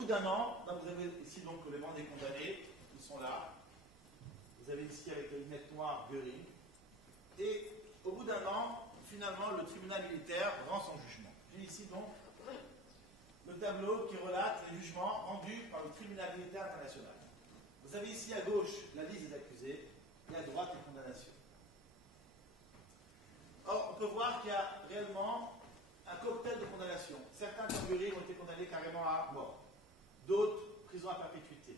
Au bout d'un an, vous avez ici donc les membres des condamnés, ils sont là. Vous avez ici avec les lunettes noires Göring. Et au bout d'un an, finalement, le tribunal militaire rend son jugement. J'ai ici donc le tableau qui relate les jugements rendus par le tribunal militaire international. Vous avez ici à gauche la liste des accusés et à droite les condamnations. Or, on peut voir qu'il y a réellement un cocktail de condamnations. Certains comme Göring ont été condamnés carrément à mort. D'autres, prison à perpétuité.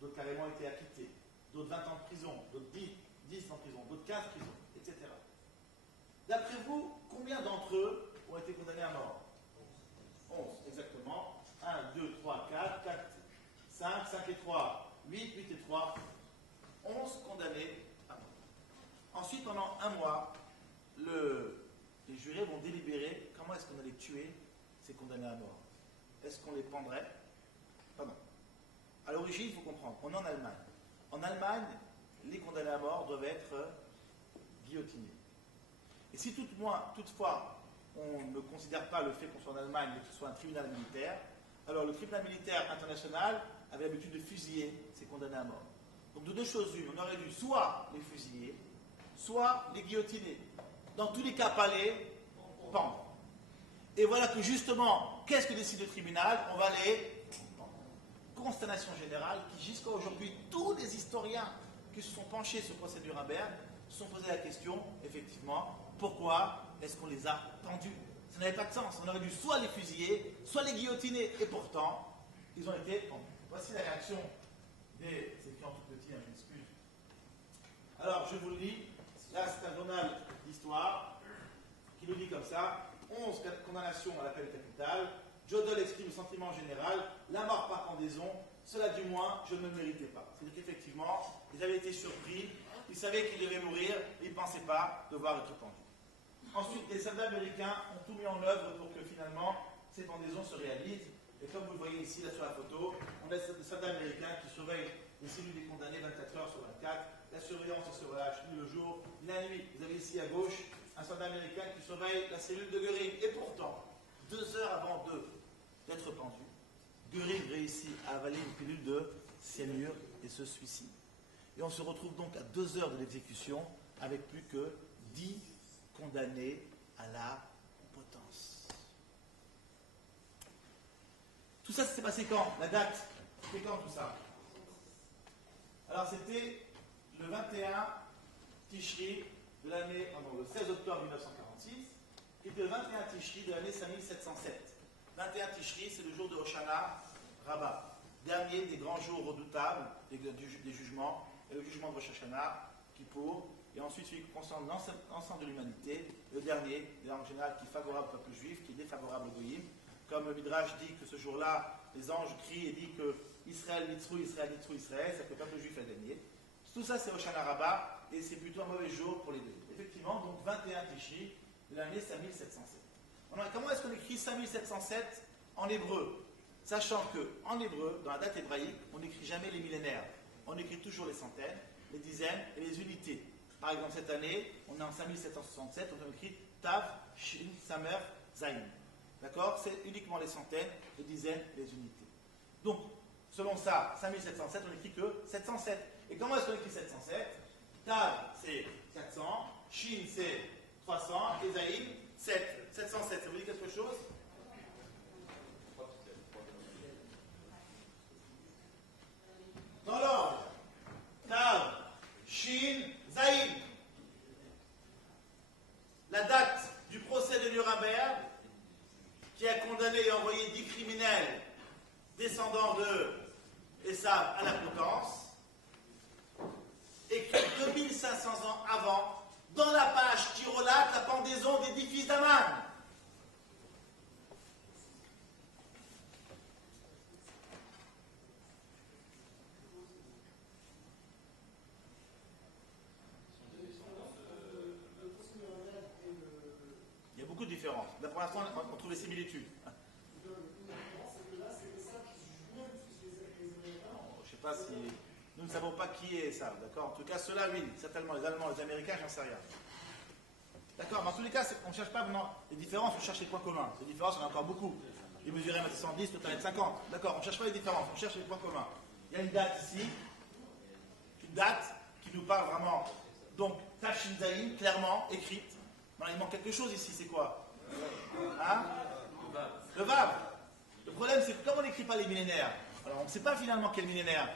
D'autres carrément été acquittés. D'autres 20 ans de prison. D'autres 10 en prison. D'autres 15 prisons, etc. D'après vous, combien d'entre eux ont été condamnés à mort? 11, exactement. 1, 2, 3, 4, 4, 5, 5 et 3, 8, 8 et 3. 11 condamnés à mort. Ensuite, pendant un mois, les jurés vont délibérer comment est-ce qu'on allait tuer ces condamnés à mort. Est-ce qu'on les pendrait? Pardon. À l'origine, il faut comprendre, on est en Allemagne. En Allemagne, les condamnés à mort doivent être guillotinés. Et si toutefois, on ne considère pas le fait qu'on soit en Allemagne, mais que ce soit un tribunal militaire, alors le tribunal militaire international avait l'habitude de fusiller ces condamnés à mort. Donc de deux choses une, on aurait dû soit les fusiller, soit les guillotiner. Dans tous les cas, pas les pendre. Et voilà que justement, qu'est-ce que décide le tribunal? On va les pendre. Consternation générale qui, jusqu'à aujourd'hui, tous les historiens qui se sont penchés sur le procès de Nuremberg se sont posé la question, effectivement, pourquoi est-ce qu'on les a pendus? Ça n'avait pas de sens. On aurait dû soit les fusiller, soit les guillotiner. Et pourtant, ils ont été pendus. Voici la réaction des... C'est écrit en tout petit, je m'excuse. Alors, je vous le lis. Là, c'est un journal d'histoire qui nous dit comme ça. 11 condamnations à la peine capitale. Jodl exprime le sentiment général. La mort par pendaison. Cela, du moins, je ne le méritais pas. C'est-à-dire qu'effectivement, ils avaient été surpris. Ils savaient qu'ils devaient mourir. Et ils ne pensaient pas devoir être pendus. Ensuite, les soldats américains ont tout mis en œuvre pour que finalement ces pendaisons se réalisent. Et comme vous le voyez ici, là sur la photo, on a des soldats américains qui surveillent les cellules des condamnés 24 heures sur 24. La surveillance se relâche ni le jour ni la nuit. Vous avez ici à gauche un soldat américain qui surveille la cellule de Göring. Et pourtant, 2 heures avant d'être pendu, Göring réussit à avaler une pilule de cyanure et se suicide. Et on se retrouve donc à 2 heures de l'exécution avec plus que 10 condamnés à la potence. Tout ça s'est passé quand? La date, c'était quand tout ça? Alors c'était le 21 Tishri de l'année, le 16 octobre 1946, qui était le 21 Tishri de l'année 5707. 21 Tishri, c'est le jour de Hoshana Rabbah, dernier des grands jours redoutables des jugements, et le jugement de Rosh Hashanah, Kippour, et ensuite celui qui concerne l'ensemble de l'humanité, le dernier, en général, qui est favorable au peuple juif, qui est défavorable au goyim. Comme le Midrash dit que ce jour-là, les anges crient et disent que Israël nitzru, Israël nitzru, Israël, c'est que le peuple juif a gagné. Tout ça, c'est Hoshana Rabbah, et c'est plutôt un mauvais jour pour les deux. Effectivement, donc 21 Tishri de l'année 5707. Alors, comment est-ce qu'on écrit 5707 en hébreu? Sachant qu'en hébreu, dans la date hébraïque, on n'écrit jamais les millénaires. On écrit toujours les centaines, les dizaines et les unités. Par exemple, cette année, on est en 5767, on écrit Tav, Shin, Samer, Zayin. D'accord? C'est uniquement les centaines, les dizaines, les unités. Donc, selon ça, 5707, on n'écrit que 707. Et comment est-ce qu'on écrit 707? Tav, c'est 400, Shin, c'est 300, et Zayin, 7. 707, ça vous dit quelque chose? Dans l'ordre. Tav, Shin, Zayin. La date du procès de Nuremberg, qui a condamné et envoyé 10 criminels descendants de Esav à la potence, écrit 2500 ans avant, dans la page qui relate la pendaison des 10 fils d'Aman. Il y a beaucoup de différences. Là, pour l'instant, on trouve les similitudes. Je ne sais pas si... Nous ne savons pas qui est ça, d'accord? En tout cas, ceux-là, oui, certainement. Les Allemands, les Américains, j'en sais rien. D'accord, mais en tous les cas, on ne cherche pas vraiment les différences, on cherche les points communs. Les différences, il y en a encore beaucoup. il mesurait 1m70, toi 1m50. D'accord, on ne cherche pas les différences, on cherche les points communs. Il y a une date ici, une date qui nous parle vraiment. Donc, Tafshin Zayin, clairement, écrite. Non, il manque quelque chose ici, c'est quoi? Hein? Le Vav. Le problème, c'est que comme on n'écrit pas les millénaires, alors on ne sait pas finalement quel millénaire.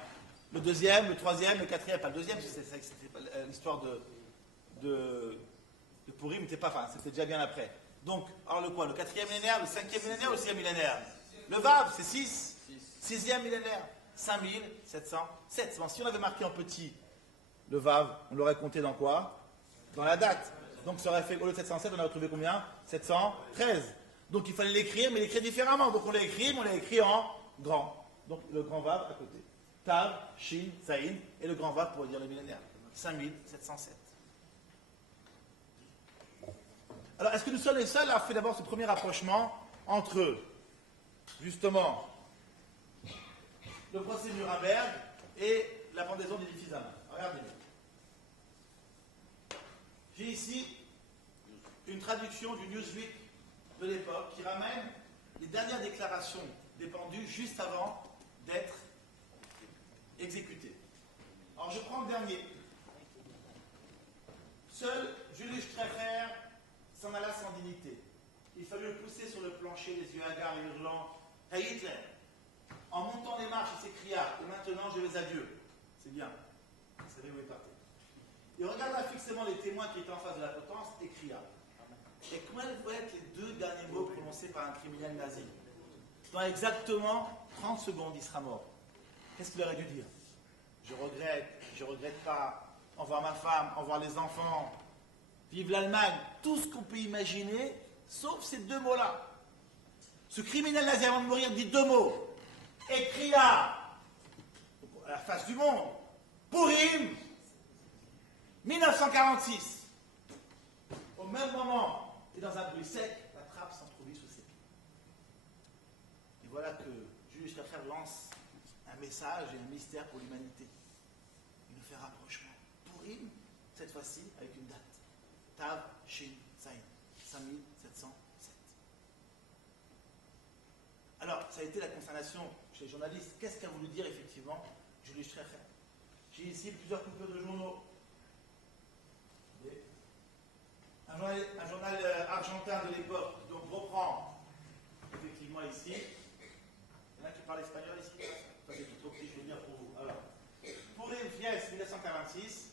Le deuxième, le troisième, le quatrième, pas le deuxième, c'était l'histoire de Purim, c'était déjà bien après. Donc, alors le quoi? Le quatrième millénaire, le cinquième millénaire ou le sixième millénaire? Le Vav, c'est 6. Sixième millénaire. 5707. Bon, si on avait marqué en petit le Vav, on l'aurait compté dans quoi? Dans la date. Donc ça aurait fait, au lieu de 707, on aurait trouvé combien? 713. Donc il fallait l'écrire, mais l'écrire différemment. Donc on l'a écrit, mais on l'a écrit en grand. Donc le grand Vav à côté. Tav, Shin, Zayin, et le grand Vav pour dire le millénaire. 5707. Alors, est-ce que nous sommes les seuls à avoir fait d'abord ce premier rapprochement entre, justement, le procès de Nuremberg et la pendaison d'édifice d'Aman? Regardez-le. J'ai ici une traduction du Newsweek de l'époque qui ramène les dernières déclarations des pendus juste avant d'être exécutés. Alors, je prends le dernier. Seul Julius Streicher s'en alla sans dignité. Il fallut le pousser sur le plancher, les yeux hagards et hurlant « Hey Hitler !» En montant les marches, il s'écria « Et maintenant, je vais à Dieu. » C'est bien. Vous savez où il partait. Il regarda fixement les témoins qui étaient en face de la potence et cria. Et quels vont être les deux derniers mots prononcés par un criminel nazi? Dans exactement 30 secondes, il sera mort. Qu'est-ce qu'il aurait dû dire? Je regrette pas. Au revoir ma femme, au revoir les enfants. Vive l'Allemagne, tout ce qu'on peut imaginer, sauf ces deux mots-là. Ce criminel nazi, avant de mourir, dit deux mots. Et cria à la face du monde, Purim, 1946. Au même moment, et dans un bruit sec, la trappe s'entrouvrit sous ses pieds. Et voilà que Julius Streicher lance un message et un mystère pour l'humanité. Il nous fait rapprochement. Purim, cette fois-ci, avec une date. Tav, Shin, Zayin, 5707. Alors, ça a été la consternation chez les journalistes. Qu'est-ce qu'a voulu dire effectivement Julius Streicher? J'ai ici plusieurs coupures de journaux. Un journal argentin de l'époque, donc reprend effectivement ici. Il y en a qui parlent espagnol ici? Ça c'est tout trop petit, je veux dire pour vous. Alors, Purim Fies 1946.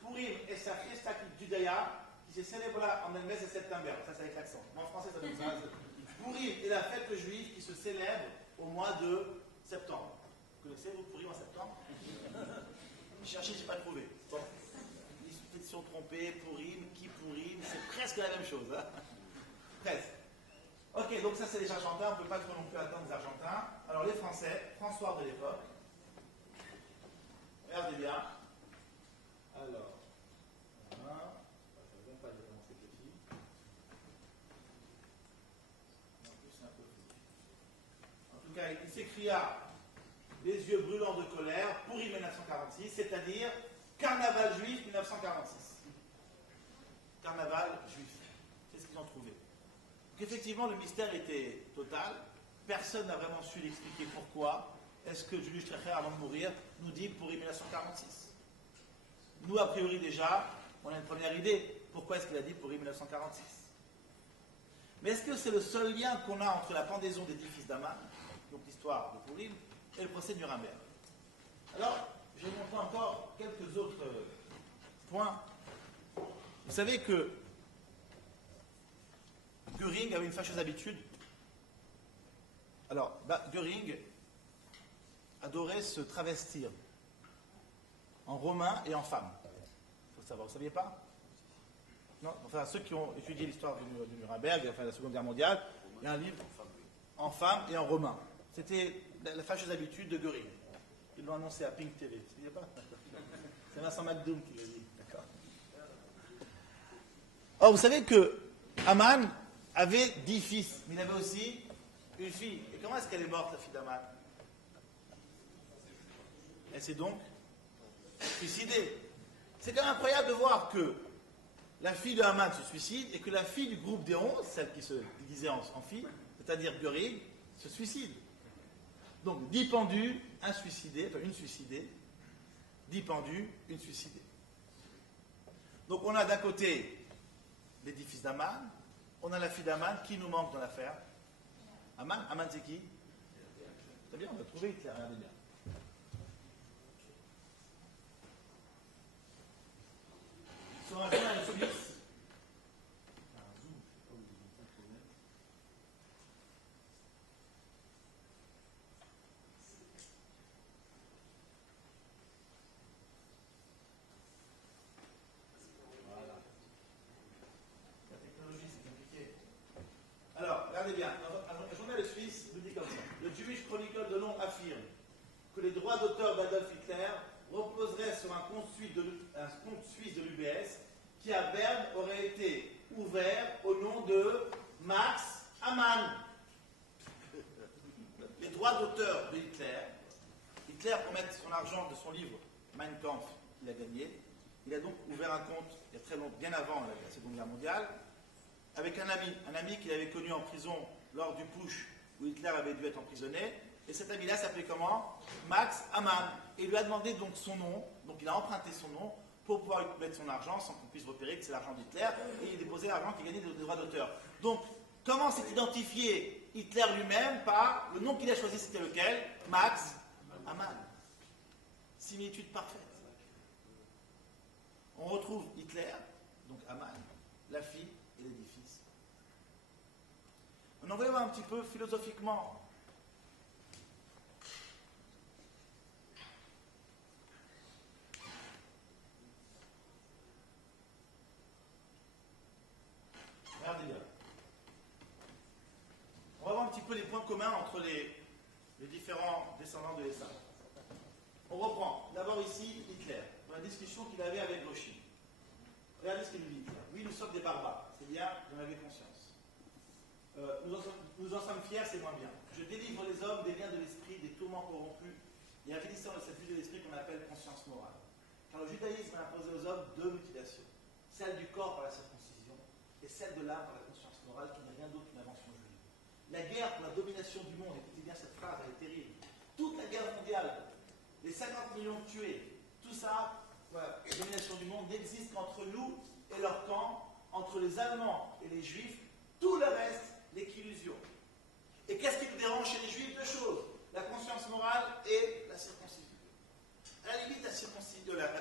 Purim es la fiesta judía qui se celebra en el mes de septiembre. Ça c'est avec l'accent. En français ça donne ça. Purim est la fête juive qui se célèbre au mois de septembre. Vous connaissez vous Purim en septembre? J'ai cherché, je n'ai pas trouvé. Bon. Pétition trompée, Purim, qui Purim, c'est presque la même chose. Hein, presque. Ok, donc ça c'est les Argentins, on ne peut pas trop non plus attendre les Argentins. Alors les Français, François de l'époque. Regardez bien. Alors, voilà. Je ne sais même pas comment c'est petit. En plus c'est un peu petit. En tout cas, il s'écria, les yeux brûlants de colère, Purim 1946, c'est-à-dire Carnaval juif 1946. Carnaval juif. C'est ce qu'ils ont trouvé. Donc effectivement, le mystère était total. Personne n'a vraiment su l'expliquer pourquoi. Est-ce que Julius Streicher, avant de mourir, nous dit pour 1946? Nous, a priori déjà, on a une première idée. Pourquoi est-ce qu'il a dit pour 1946? Mais est-ce que c'est le seul lien qu'on a entre la pendaison d'édifice d'Aman, donc l'histoire de Purim, et le procès de Nuremberg? Alors, je vais montrer encore quelques autres points. Vous savez que Göring avait une fâcheuse habitude. Alors, Göring adorait se travestir en romain et en femme. Il faut savoir, vous ne saviez pas? Non, enfin, ceux qui ont étudié l'histoire de Nuremberg, enfin la Seconde Guerre mondiale, il y a un livre en femme et en romain. C'était la fâcheuse habitude de Göring. Ils l'ont annoncé à Pink TV. Tu ne sais pas? C'est Vincent McDoom qui l'a dit. D'accord. Or, vous savez que Aman avait 10 fils, mais il avait aussi une fille. Et comment est-ce qu'elle est morte, la fille d'Aman? Elle s'est donc suicidée. C'est quand même incroyable de voir que la fille de Haman se suicide et que la fille du groupe des 11, celle qui se déguisait en fille, c'est-à-dire Göring, se suicide. Donc 10 pendus, un suicidé, enfin une suicidée, 10 pendus, une suicidée. Donc on a d'un côté l'édifice d'Aman, on a la fille d'Aman, qui nous manque dans l'affaire? Aman, Aman c'est qui? C'est bien, on a trouvé Hitler, regardez bien. Sur un journal suisse, regardez bien, un journal suisse nous dit comme ça. Le Jewish Chronicle de Londres affirme que les droits d'auteur d'Adolf Hitler reposeraient sur un compte suisse de l'UBS qui à Berne aurait été ouvert au nom de Max Amann. Les droits d'auteur de Hitler, Hitler pour mettre son argent de son livre Mein Kampf qu'il a gagné, il a donc ouvert un compte il y a très longtemps, bien avant la Seconde Guerre mondiale, avec un ami qu'il avait connu en prison lors du putsch où Hitler avait dû être emprisonné. Et cet ami-là s'appelait comment? Max Amann. Et il lui a demandé donc son nom, donc il a emprunté son nom pour pouvoir mettre son argent sans qu'on puisse repérer que c'est l'argent d'Hitler, et il a déposé l'argent qu'il gagnait des droits d'auteur. Donc, comment s'est identifié Hitler lui-même? Par le nom qu'il a choisi, c'était lequel? Max Amann. Similitude parfaite. On retrouve Hitler, donc Amann, la fille et l'édifice. On en va voir un petit peu philosophiquement. Regardez bien. On va voir un petit peu les points communs entre les différents descendants de Esav. On reprend d'abord ici Hitler, dans la discussion qu'il avait avec Rothschild. Regardez ce qu'il nous dit Hitler. Oui, nous sommes des barbares, c'est bien, vous en avez conscience. Nous en sommes fiers, c'est moins bien. Je délivre les hommes des liens de l'esprit, des tourments corrompus, et acquisition de cette vue de l'esprit qu'on appelle conscience morale. Car le judaïsme a imposé aux hommes deux mutilations, celle du corps par la circoncision et celle de l'âme par la conscience morale, qui n'est rien d'autre qu'une invention juive. La guerre pour la domination du monde, écoutez bien cette phrase, elle est terrible. Toute la guerre mondiale, les 50 millions de tués, tout ça, voilà, la domination du monde n'existe qu'entre nous et leur camp, entre les Allemands et les Juifs. Tout le reste n'est qu'illusion. Et qu'est-ce qui nous dérange chez les Juifs? Deux choses, la conscience morale et la circoncision. À la limite, la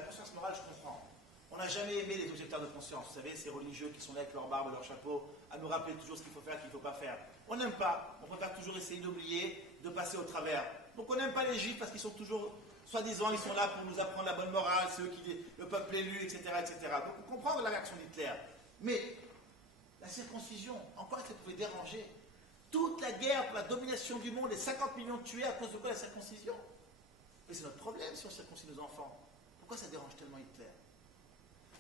conscience morale, je comprends. On n'a jamais aimé les objecteurs de conscience. Vous savez, ces religieux qui sont là avec leur barbe et leur chapeau, à nous rappeler toujours ce qu'il faut faire et ce qu'il ne faut pas faire. On n'aime pas. On préfère toujours essayer d'oublier, de passer au travers. Donc on n'aime pas les Juifs parce qu'ils sont toujours, soi-disant, ils sont là pour nous apprendre la bonne morale, c'est eux qui, le peuple élu, etc., etc. Donc on comprend la réaction d'Hitler. Mais la circoncision, en quoi ça pouvait déranger? Toute la guerre pour la domination du monde, les 50 millions de tués à cause de quoi? La circoncision. Mais c'est notre problème si on circoncit nos enfants. Pourquoi ça dérange tellement Hitler?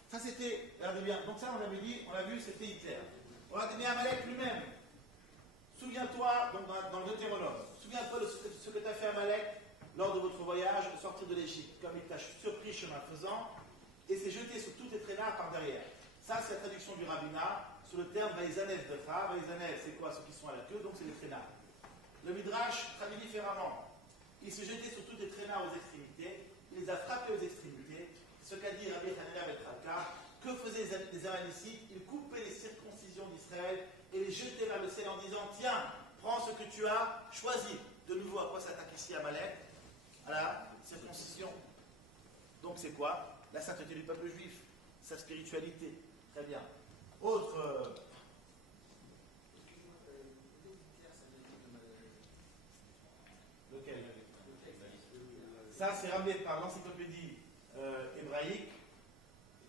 Ça c'était, regardez bien, donc ça on avait dit, on l'a vu, c'était Hitler. On a donné Amalek lui-même. Souviens-toi, donc dans le Deutéronome, souviens-toi de ce que tu as fait Amalek lors de votre voyage au sortir de l'Égypte, comme il t'a surpris chemin faisant, et s'est jeté sur tous tes traînards par derrière. Ça c'est la traduction du rabbinat sur le terme Vaïzanev de Tra. Vaïzanev, c'est quoi? Ceux qui sont à la queue, donc c'est les traînards. Le Midrash traduit différemment. Il se jetait sur tous les traînards aux extrémités, il les a frappés aux extrémités. Ce qu'a dit Rabbi Hanina Betraka, que faisaient les Amalicites? Ils coupaient les circoncisions d'Israël et les jetaient vers le ciel en disant: tiens, prends ce que tu as choisi. De nouveau, à quoi s'attaque ici Amalek? À la circoncision. Donc c'est quoi? La sainteté du peuple juif, sa spiritualité. Très bien. Autre. Lequel? Ça, c'est ramené par l'encyclopédie hébraïque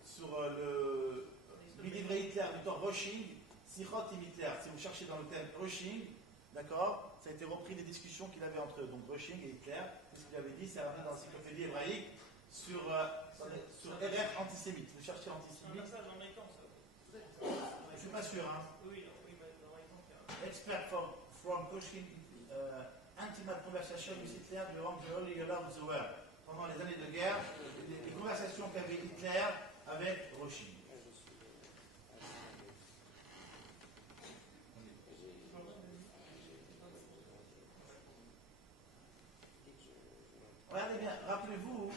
sur le livre Hitler du temps Rothschild, Sichot im Hitler. Si vous cherchez dans le thème Rothschild, d'accord, ça a été repris des discussions qu'il avait entre donc Rothschild et Hitler. Ce qu'il avait dit, c'est ramené dans l'encyclopédie hébraïque sur RR antisémite. Vous cherchez antisémite. Je suis pas sûr, hein. Oui, expert from Rothschild, intimate conversation with Hitler durant the early years of the war. Pendant les années de guerre, les conversations qu'avait Hitler avec Rothschild. rappelez-vous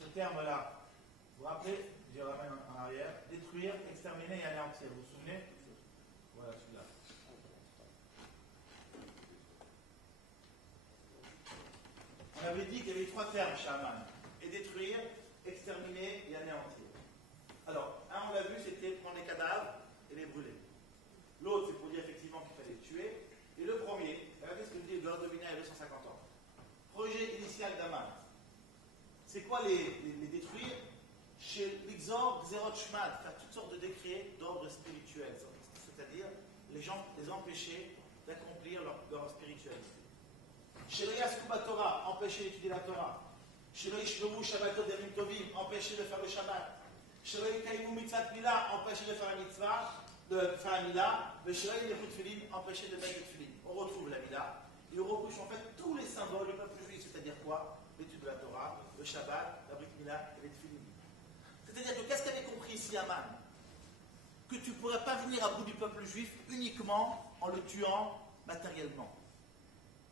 ce terme-là. Vous vous rappelez, je ramène en arrière, détruire, exterminer et anéantir. Vous vous souvenez? Voilà celui-là. On avait dit qu'il y avait trois termes chez Aman. Et détruire, exterminer et anéantir. Alors, un, on l'a vu, c'était prendre les cadavres et les brûler. L'autre, c'est pour dire effectivement qu'il fallait les tuer. Et le premier, regardez ce que dit Lord Domina il y a 250 ans. Projet initial d'Aman. C'est quoi les détruire? Chez l'Ixor, Xerot Shmad, faire toutes sortes de décrets d'ordre spirituel. C'est-à-dire les empêcher d'accomplir leur spiritualité. Chez le Yaskuba Torah, empêcher d'étudier la Torah. Chez le Ishlomu Shabbatot Yamim Tovim, empêcher de faire le Shabbat. Chez le Yikaimu Mitzvah Mila, empêcher de faire la mitzvah, de faire la Mila. Mais chez le Yikaimu Tfilim, empêcher de mettre le Tfilim. On retrouve la Mila. Et on retrouve en fait tous les symboles du peuple juif, c'est-à-dire quoi? L'étude de la Torah, le Shabbat, la Brit Mila et les Tfilim. C'est-à-dire que qu'est-ce qu'avait compris ici Aman? Que tu ne pourrais pas venir à bout du peuple juif uniquement en le tuant matériellement.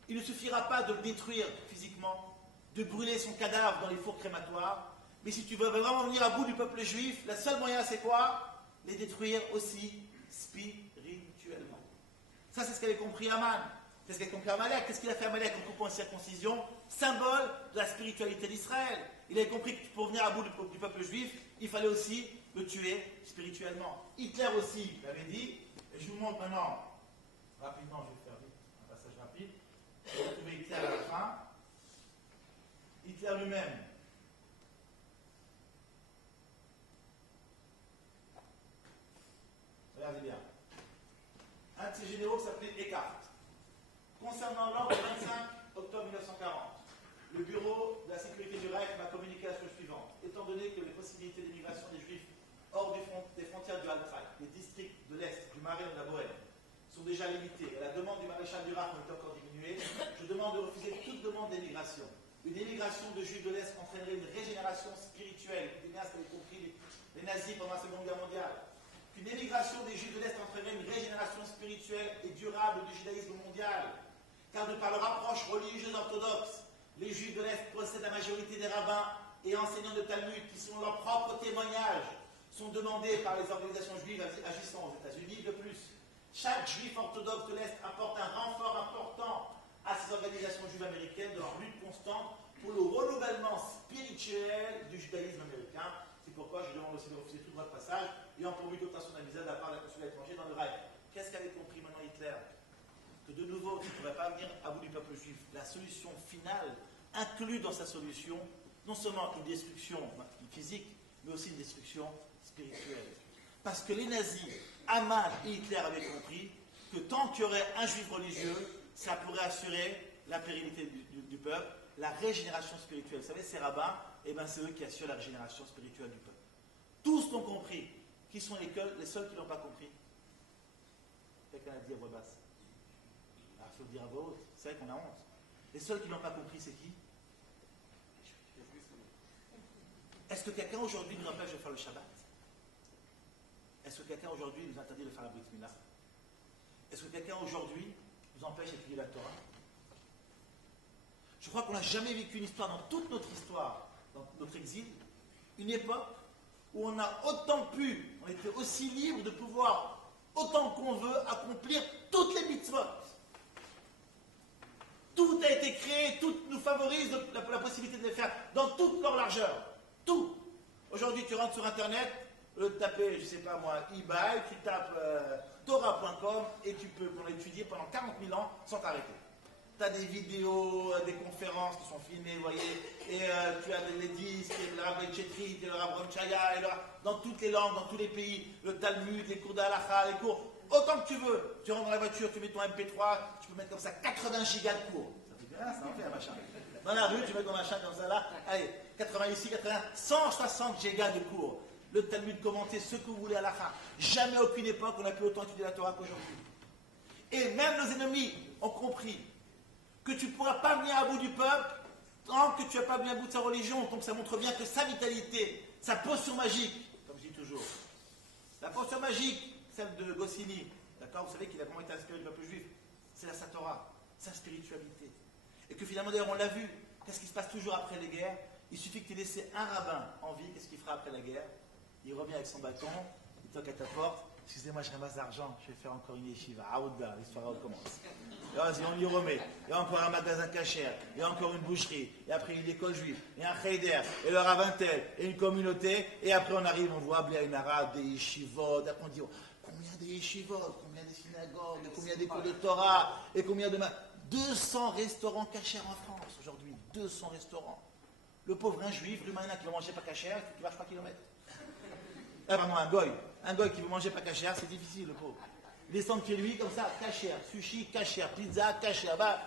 Il ne suffira pas de le détruire physiquement, de brûler son cadavre dans les fours crématoires, mais si tu veux vraiment venir à bout du peuple juif, le seul moyen c'est quoi? Les détruire aussi spirituellement. Ça c'est ce qu'avait compris Aman. C'est ce qu'avait compris Amalek. Qu'est-ce qu'il a fait Amalek en coupant une circoncision? Symbole de la spiritualité d'Israël. Il avait compris que pour venir à bout du peuple juif, il fallait aussi le tuer spirituellement. Hitler aussi l'avait dit, et je vous montre maintenant, rapidement, je vais faire vite, un passage rapide. On va trouver Hitler à la fin. Hitler lui-même. Regardez bien. Un de ses généraux s'appelait Eckhart. Concernant l'ordre du 25 octobre 1940, le bureau de la sécurité du Reich m'a communiqué la chose suivante. Étant donné que les possibilités d'immigration des Juifs hors des frontières du Halbreich, des districts de l'Est, du Marais et de la Bohème, sont déjà limitées, et la demande du maréchal Durach est encore diminuée, je demande de refuser toute demande d'émigration. Une émigration de Juifs de l'Est entraînerait une régénération spirituelle. Écoutez bien ce qu'avaient compris les nazis pendant la Seconde Guerre mondiale. Qu'une émigration des Juifs de l'Est entraînerait une régénération spirituelle et durable du judaïsme mondial. Car de par leur approche religieuse orthodoxe, les Juifs de l'Est possèdent la majorité des rabbins et enseignants de Talmud qui, selon leur propre témoignage, sont demandés par les organisations juives agissant aux États-Unis. De plus, chaque Juif orthodoxe de l'Est apporte un renfort important à ces organisations juives américaines de leur lutte constante pour le renouvellement spirituel du judaïsme américain. C'est pourquoi je demande aussi de refuser tout droit de passage et en pourvu d'obtention d'un visa de la part d'un consulat étranger dans le Reich. Qu'est-ce qu'avait compris maintenant Hitler? Que de nouveau, il ne pourrait pas venir à bout du peuple juif. La solution finale inclut dans sa solution non seulement une destruction physique, mais aussi une destruction spirituelle. Parce que les nazis, Haman et Hitler avaient compris que tant qu'il y aurait un juif religieux, ça pourrait assurer la pérennité du peuple, la régénération spirituelle. Vous savez, ces rabbins, eh ben, c'est eux qui assurent la régénération spirituelle du peuple. Tous l'ont compris. Qui sont les seuls qui ne l'ont pas compris? Quelqu'un a dit à voix basse. Il faut le dire à voix haute. C'est vrai qu'on a honte. Les seuls qui ne l'ont pas compris, c'est qui? Est-ce que quelqu'un aujourd'hui nous empêche de faire le Shabbat? Est-ce que quelqu'un aujourd'hui nous interdit de faire la Brit Mila? Est-ce que quelqu'un aujourd'hui nous empêche d'étudier la Torah? Je crois qu'on n'a jamais vécu une histoire dans toute notre histoire, dans notre exil, une époque où on a autant pu, on était aussi libre de pouvoir, autant qu'on veut, accomplir toutes les mitzvot. Tout a été créé, tout nous favorise la possibilité de les faire dans toute leur largeur. Tout. Aujourd'hui, tu rentres sur Internet, au lieu de taper, je ne sais pas moi, eBay, tu tapes Torah.com et tu peux l'étudier pendant 40 000 ans sans t'arrêter. Tu as des vidéos, des conférences qui sont filmées, vous voyez, et tu as les disques, le Rav Chetrit, le Rav Chaya, dans toutes les langues, dans tous les pays, le Talmud, les cours d'Halakha, les cours, autant que tu veux. Tu rentres dans la voiture, tu mets ton MP3, tu peux mettre comme ça 80 gigas de cours. Ça fait bien, ça en fait un machin. Dans la rue, tu mets ton machin comme ça là, allez, 80 ici, 80, 160 gigas de cours. Le Talmud commenté, ce que vous voulez Halakha. Jamais aucune époque on a pu autant étudier la Torah qu'aujourd'hui. Et même nos ennemis ont compris que tu ne pourras pas venir à bout du peuple tant que tu n'as pas venu à bout de sa religion. Donc ça montre bien que sa vitalité, sa potion magique, comme je dis toujours, la potion magique, celle de Goscinny, d'accord, vous savez qu'il a vraiment été inspiré du peuple juif, c'est la Torah, sa spiritualité. Et que finalement, d'ailleurs, on l'a vu, Qu'est-ce qui se passe toujours après les guerres? Il suffit que tu aies laissé un rabbin en vie, qu'est-ce qu'il fera après la guerre? Il revient avec son bâton, il toque à ta porte. Excusez-moi, je ramasse d'argent, je vais faire encore une yeshiva. Aouda, l'histoire recommence. Et vas-y, on y remet. Il y a encore un magasin cachère, il y a encore une boucherie, et après une école juive, et un cheder, et le rabbin tel, et une communauté, et après on arrive, on voit une arabe, des yeshivot, après on dit oh, combien de yeshivot, combien de synagogues, combien d'écoles de Torah, et combien de... 200 restaurants cachers en France aujourd'hui, 200 restaurants. Le pauvre un juif, l'humain qui va manger pas cachère, il marche pas kilomètres. Ah pardon, un goy qui veut manger pas cachère, c'est difficile le pauvre. Il descend chez lui comme ça, cachère, sushi, cachère, pizza, cachère. Bah,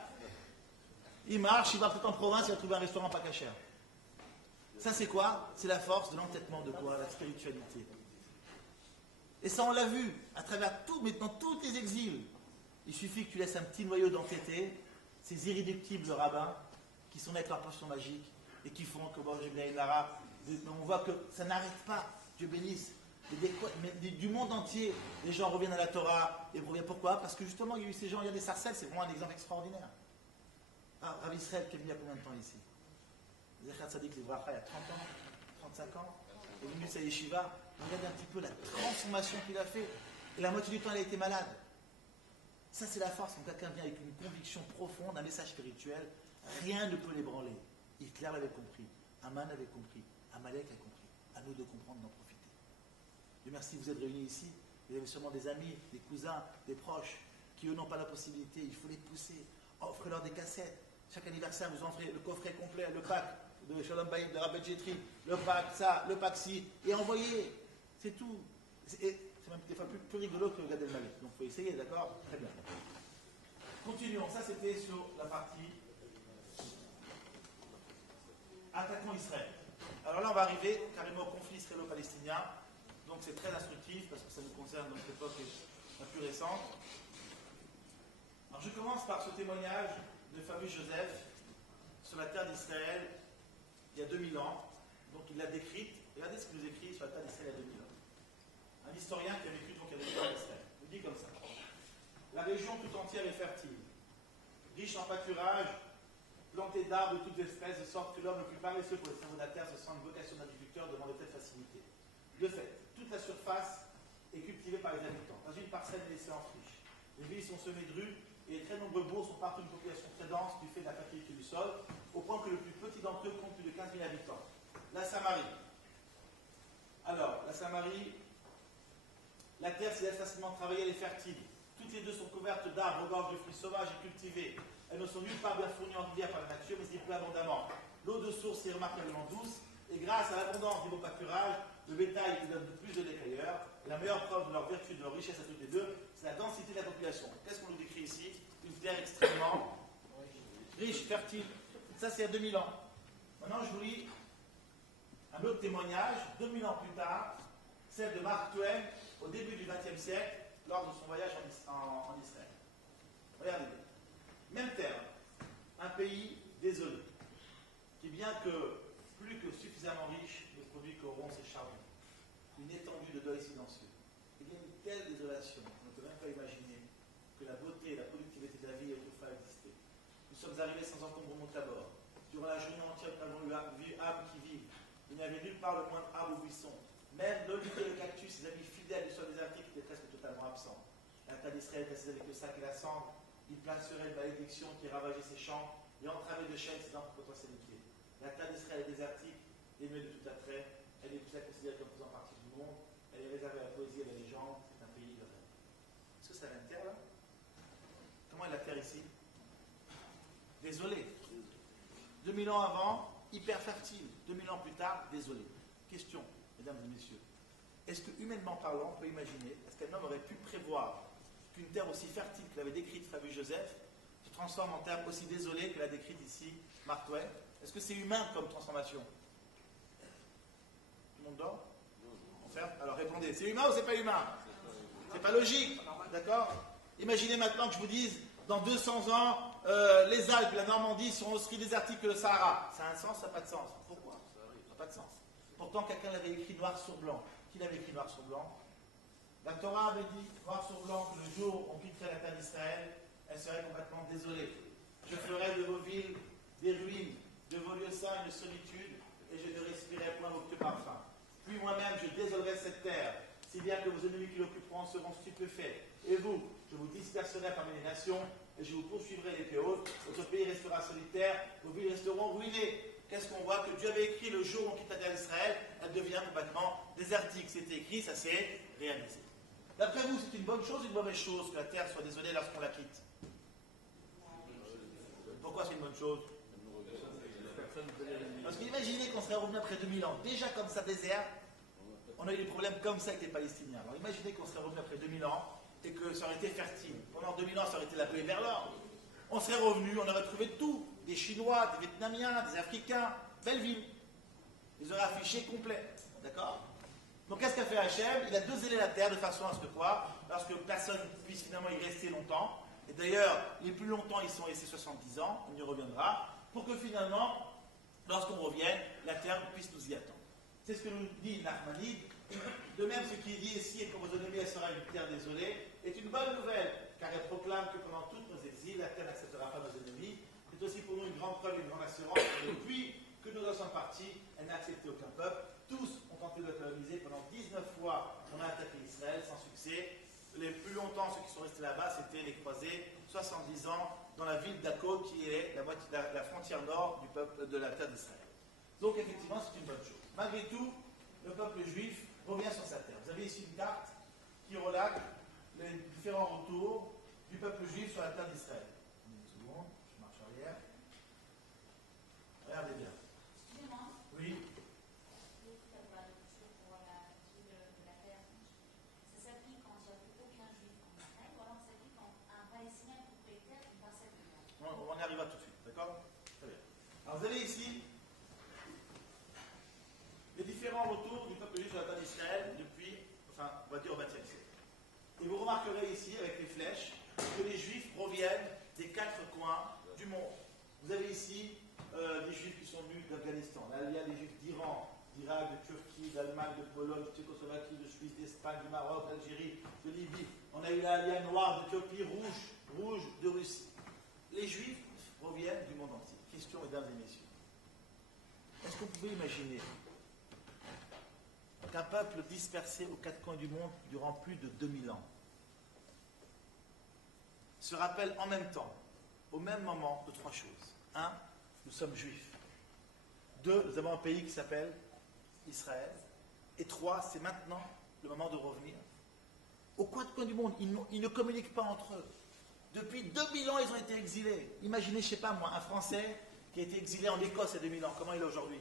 il marche, il va peut-être en province, il va trouver un restaurant pas cachère. Ça c'est quoi? C'est la force de l'entêtement de quoi? La spiritualité. Et ça on l'a vu à travers tout, maintenant tous les exils. Il suffit que tu laisses un petit noyau d'entêté, ces irréductibles rabbins qui sont avec leur potion magique et qui font que bon, on voit que ça n'arrête pas. Dieu bénisse. Mais du monde entier, les gens reviennent à la Torah. Et pourquoi? Parce que justement, il y a eu ces gens, il y a des sarcelles, c'est vraiment un exemple extraordinaire. Ah, Rav Israël, qui est venu il y a combien de temps ici? Zechat Sadik Livracha, il y a 30 ans, 35 ans. Il est venu sa yeshiva. Regardez un petit peu la transformation qu'il a fait. Et la moitié du temps, il a été malade. Ça, c'est la force. Quand quelqu'un vient avec une conviction profonde, un message spirituel, rien ne peut l'ébranler. Hitler l'avait compris. Aman avait compris. Amalek a compris. À nous de comprendre, d'en profiter. Dieu merci, vous êtes réunis ici. Vous avez sûrement des amis, des cousins, des proches qui, eux, n'ont pas la possibilité. Il faut les pousser. Offrez-leur des cassettes. Chaque anniversaire, vous offrez le coffret complet, le pack de Shalom Bayim, de Rabbi Jetri, le pack ça, le pack ci, et envoyez. C'est tout. C'est même des fois plus rigolo que Gad Elmaleh. Donc, il faut essayer, d'accord? Très bien. Continuons. Ça, c'était sur la partie attaquant Israël. Alors là, on va arriver carrément au conflit israélo-palestinien. Donc c'est très instructif parce que ça nous concerne dans cette époque la plus récente. Alors je commence par ce témoignage de fameux Joseph sur la terre d'Israël il y a 2000 ans. Donc il l'a décrite. Regardez ce qu'il nous écrit sur la terre d'Israël il y a 2000 ans. Un historien qui a vécu donc avec Israël. Il dit comme ça. La région tout entière est fertile, riche en pâturage, plantée d'arbres de toutes espèces, de sorte que l'homme le plus paresseux pour les travaux de la terre se sent une vocation d'agriculteur devant de telles facilités. De fait, toute la surface est cultivée par les habitants. Dans une parcelle laissée en friche. Les villes sont semées de rues et les très nombreux bourgs sont partout une population très dense du fait de la fertilité du sol, au point que le plus petit d'entre eux compte plus de 15 000 habitants. La Samarie. Alors, la Samarie, la terre s'y laisse facilement travailler, elle est fertile. Toutes les deux sont couvertes d'arbres, regorgent de fruits sauvages et cultivés. Elles ne sont nulle part bien fournies en rivière par la nature, mais s'y pleut abondamment. L'eau de source est remarquablement douce, et grâce à l'abondance des beaux pâturages, le bétail qui donne plus de lait qu'ailleurs. La meilleure preuve de leur vertu, de leur richesse à toutes les deux, c'est la densité de la population. Qu'est-ce qu'on nous décrit ici? Une terre extrêmement riche, fertile. Ça, c'est il y a 2000 ans. Maintenant, je vous lis un autre témoignage, 2000 ans plus tard, celle de Mark Twain, au début du XXe siècle, lors de son voyage en Israël. Regardez. Même terre, un pays désolé, qui bien que plus que suffisamment riche, ne produit que ronces et charbon. Une étendue de deuil silencieux. Il y a une telle désolation qu'on ne peut même pas imaginer que la beauté et la productivité de la vie aient autrefois existé. Nous sommes arrivés sans encombrement de bord. Durant la journée entière, nous avons vu arbres qui vivent. Il n'y avait nulle part le moindre arbre ou buisson. Même l'olivier et le cactus, ses amis fidèles du sol désertique, étaient presque totalement absents. La terre d'Israël est assise avec le sac et la cendre. Il placerait une malédiction qui ravageait ses champs et entravait de chaînes ses arbres potentialités. La terre d'Israël est désertique, dénuée de tout attrait. Elle est plus considérée comme faisant partie du monde. Elle est réservée à la poésie et à la légende. C'est un pays de rêve. Est-ce que c'est la même terre là? Comment est la terre ici? Désolé. 2000 ans avant, hyper fertile. 2000 ans plus tard, désolé. Question, mesdames et messieurs. Est-ce que, humainement parlant, on peut imaginer, est-ce qu'un homme aurait pu prévoir qu'une terre aussi fertile que l'avait décrite Flavius Joseph se transforme en terre aussi désolée que l'a décrite ici Mark Twain? Est-ce que c'est humain comme transformation? Tout le monde dort? On ferme? Alors répondez, c'est humain ou c'est pas humain? C'est pas logique, d'accord? Imaginez maintenant que je vous dise, dans 200 ans, les Alpes, la Normandie seront aussi désertiques que le Sahara. Ça a un sens, ça n'a pas de sens. Pourquoi? Ça n'a pas de sens. Pourtant, quelqu'un l'avait écrit noir sur blanc. Qui l'avait écrit noir sur blanc? La Torah avait dit noir sur blanc que le jour où on quitterait la terre d'Israël, elle serait complètement désolée. Je ferai de vos villes des ruines, de solitude et je ne respirerai point vos parfum. Puis moi-même, je désolerai cette terre, si bien que vos ennemis qui l'occuperont seront stupéfaits. Et vous, je vous disperserai parmi les nations, et je vous poursuivrai l'épée haute. Votre pays restera solitaire, vos villes resteront ruinées. Qu'est-ce qu'on voit? Que Dieu avait écrit le jour où on quitte la terre d'Israël, elle devient complètement désertique. C'était écrit, ça s'est réalisé. D'après vous, c'est une bonne chose ou une mauvaise chose que la terre soit désolée lorsqu'on la quitte? Pourquoi c'est une bonne chose? Parce qu'imaginez qu'on serait revenu après 2000 ans, déjà comme ça désert, on a eu des problèmes comme ça avec les Palestiniens. Alors imaginez qu'on serait revenu après 2000 ans et que ça aurait été fertile. Pendant 2000 ans, ça aurait été la paix vers l'or. On serait revenu, on aurait trouvé tout. Des Chinois, des Vietnamiens, des Africains, belle ville. Ils auraient affiché complet. D'accord? Donc qu'est-ce qu'a fait Hachem? Il a dosé la terre de façon à ce que quoi? Parce que personne ne puisse finalement y rester longtemps. Et d'ailleurs, les plus longtemps, ils sont restés 70 ans, on y reviendra, pour que finalement, lorsqu'on revienne, la terre puisse nous y attendre. C'est ce que nous dit Nachmanide. De même, ce qui est dit ici, et que vos ennemis, elle sera une terre désolée, est une bonne nouvelle, car elle proclame que pendant toutes nos exils, la terre n'acceptera pas nos ennemis. C'est aussi pour nous une grande preuve, une grande assurance, que depuis que nous en sommes partis, elle n'a accepté aucun peuple. Tous ont tenté de coloniser. Pendant 19 fois, on a attaqué Israël sans succès. Les plus longtemps, ceux qui sont restés là-bas, c'était les croisés, 70 ans, dans la ville d'Akko, qui est la frontière nord du peuple de la terre d'Israël. Donc, effectivement, c'est une bonne chose. Malgré tout, le peuple juif revient sur sa terre. Vous avez ici une carte qui relate les différents retours du peuple juif sur la terre d'Israël. Une seconde, je marche arrière. Regardez bien. Excusez-moi. Oui. Ça s'applique quand il n'y a plus aucun juif en Israël, ou alors ça s'applique quand un Palestinien est propriétaire d'une parcelle de terre. On y arrivera tout de suite, d'accord? Très bien. Alors vous avez ici les différents retours du peuple juif sur la terre d'Israël depuis, enfin, on va dire au XXe siècle. Et vous remarquerez ici, avec les flèches, que les juifs proviennent des 4 coins du monde. Vous avez ici des juifs qui sont venus d'Afghanistan. Là, il y a des juifs d'Iran, d'Irak, de Turquie, d'Allemagne, de Pologne, de Tchécoslovaquie, de Suisse, d'Espagne, du Maroc, d'Algérie, de Libye. On a eu l'alien noir d'Éthiopie, rouge de Russie. Les juifs proviennent du monde entier. Question, mesdames et messieurs. Est-ce que vous pouvez imaginer qu'un peuple dispersé aux 4 coins du monde durant plus de 2000 ans se rappelle en même temps, au même moment, de 3 choses. 1, nous sommes juifs. 2, nous avons un pays qui s'appelle Israël. Et 3, c'est maintenant le moment de revenir. Aux 4 coins du monde, ils ne communiquent pas entre eux. Depuis 2000 ans, ils ont été exilés. Imaginez, je ne sais pas moi, un Français qui a été exilé en Écosse il y a 2000 ans. Comment il est aujourd'hui?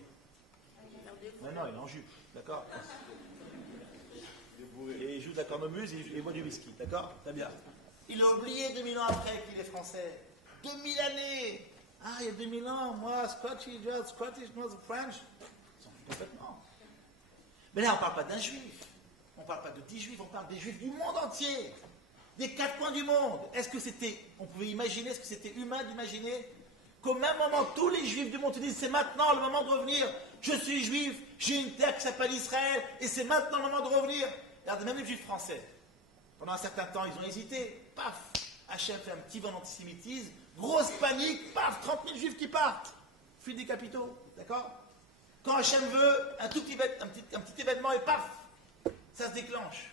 Non, il est en jupe, d'accord? Et il joue de la cornemuse et il boit du whisky, d'accord? Très bien. Il a oublié 2000 ans après qu'il est français. 2000 années! Ah, il y a 2000 ans, moi, Scottish, moi, French. Ils s'en foutent complètement. Mais là, on ne parle pas d'un juif. On ne parle pas de 10 juifs, on parle des juifs du monde entier. Des 4 coins du monde. Est-ce que c'était, on pouvait imaginer, est-ce que c'était humain d'imaginer qu'au même moment, tous les juifs du monde se disent, c'est maintenant le moment de revenir. Je suis juif, j'ai une terre qui s'appelle Israël, et c'est maintenant le moment de revenir. Regardez, même les juifs français, pendant un certain temps, ils ont hésité. Paf, Hachem fait un petit vent d'antisémitisme, grosse panique, paf, 30 000 juifs qui partent. Fuite des capitaux, d'accord? Quand Hachem veut, un petit événement, et paf, ça se déclenche.